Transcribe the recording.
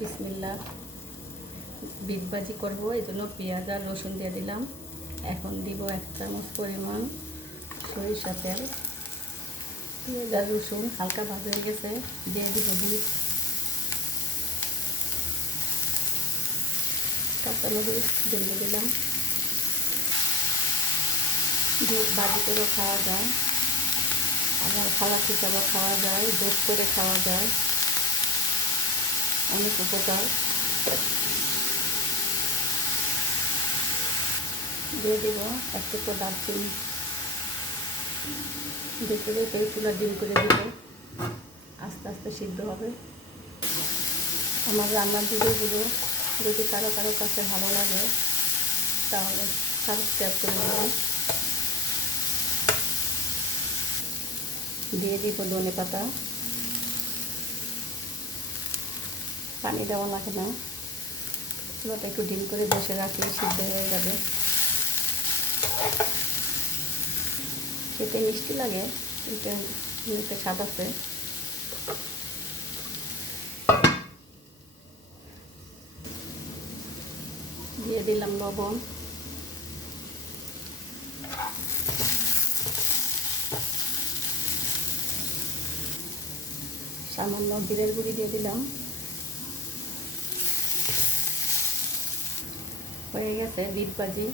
বিসমিল্লাহ। বিট ভাজি করবো, এই জন্য পেঁয়াজ আর রসুন দিয়ে দিলাম। এখন দিব 1 চামচ পরিমাণ সরিষা তেল। পেঁয়াজ আর রসুন হালকা ভাজা হয়ে গেছে, দিয়ে দিব বিট, কাঁচামরিচ দিয়ে দিলাম। বিট ভাজি করেও খাওয়া যায়, আবার খালা হিসাবেও খাওয়া যায়, দুধ করে খাওয়া যায়, অনেক উপকার। দিয়ে দিব 1 টুকরো দারচিনি, ভিতরে চুলা ডিম করে দিব, আস্তে আস্তে সিদ্ধ হবে। আমার রান্নার ভিডিওগুলো যদি কারো কাছে ভালো লাগে তাহলে সাবস্ক্রাইব করে দেবেন। দিয়ে দিব ধনে পাতা, পানি দেওয়া লাগে না, চুলাটা একটু ডিম করে বসে রাখলে সিদ্ধ হয়ে যাবে। খেতে মিষ্টি লাগে, এটা স্বাদ আছে। দিয়ে দিলাম লবণ, সামান্য জিরের গুঁড়ি দিয়ে দিলাম। হয়ে গেছে বিট ভাজি।